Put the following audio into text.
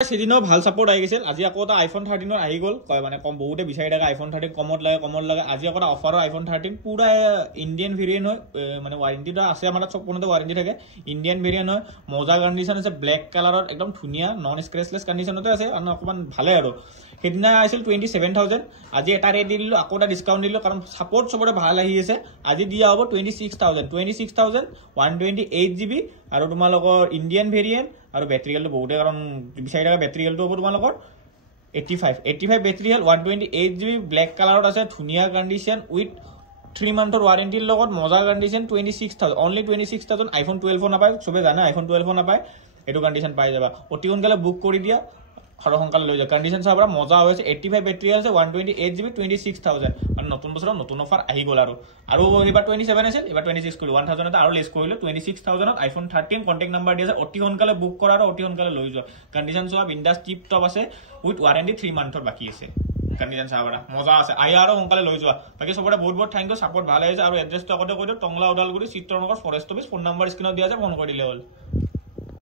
সেদিনও ভাল সাপোর্ট আহি গৈছিল আজি আকৌ এটা আইফোন 13 আহি গল কয় মানে কম বহুতে বিচাৰি থাকে আইফোন 13 কমত লাগে আজি আকৌ এটা অফাৰৰ আইফোন 13 পুৰা ইন্ডিয়ান ভেৰিয়েন্ট হয় মানে ওয়াৰেন্টিটা আছে আমাৰ সব কোনতে ওয়াৰেন্টি থাকে ইন্ডিয়ান ভেৰিয়েন্ট হয় মজা কন্ডিশন আছে ব্ল্যাক কালাৰত একদম ধুনিয়া নন স্ক্ৰেচলেস কন্ডিশনতে আছে আৰু অকমান ভালে আৰু সেদিনা আছিল 27000 আজি এটা ৰেট দিলো আকৌ এটা ডিসকাউন্ট দিলো কাৰণ সাপোৰ্ট সবৰে ভাল আহি আছে আজি দিয়া হ'ব 26000 128GB আৰু তোমালোকৰ ইন্ডিয়ান ভেৰিয়েন্ট আৰু ব্যাটাৰি গেলটো বহুতে কাৰণ বিচাৰি থকা ব্যাটাৰি গেলটো হ'ব তোমালোকৰ 85 ব্যাটাৰি হেল 128GB ব্ল্যাক কালাৰত আছে ধুনিয়া কন্ডিশন উইথ 3 মান্থৰ ওয়াৰেন্টিৰ লগত মজা কন্ডিশন 26000 অনলি 26000 আইফোন 12 নাপায় সবে জানে আইফোন 12 নাপায় এটো কন্ডিশন পাই যাবা অতি সোনকালে বুক কৰি দিয়া আৰু সোনকালে লৈ যা কন্ডিশন চাবৰা মজা হৈছে 85 ব্যাটাৰি আছে 128GB 26000 আৰু নতুন বছৰৰ নতুন অফাৰ আহি গল আৰু এবাৰ 27 আছিল এবাৰ 26 কৰিলো 1000 এটা আৰু লেস কৰিলো 26000 ত আইফোন 13 কন্টাক্ট নাম্বাৰ দি আছে অতি সোনকালে বুক কৰা আৰু অতি সোনকালে লৈ যোৱা কন্ডিশন সব বিন্দাস টিপ টপ আছে উইথ ওয়াৰেন্টি 3 মান্থৰ বাকি আছে কন্ডিশন চাবৰা মজা আছে আইয়া আৰু সোনকালে লৈ যোৱা বাকি সবৰে বহুত থ্যাংক ইউ সাপোৰ্ট ভাল আছে আৰু এড্ৰেছটো আগতে কৈ দিও Tangla Udalguri Chitranagar forest office phone number স্ক্ৰিনত দিয়া আছে ফোন কৰি দিলে হ'ল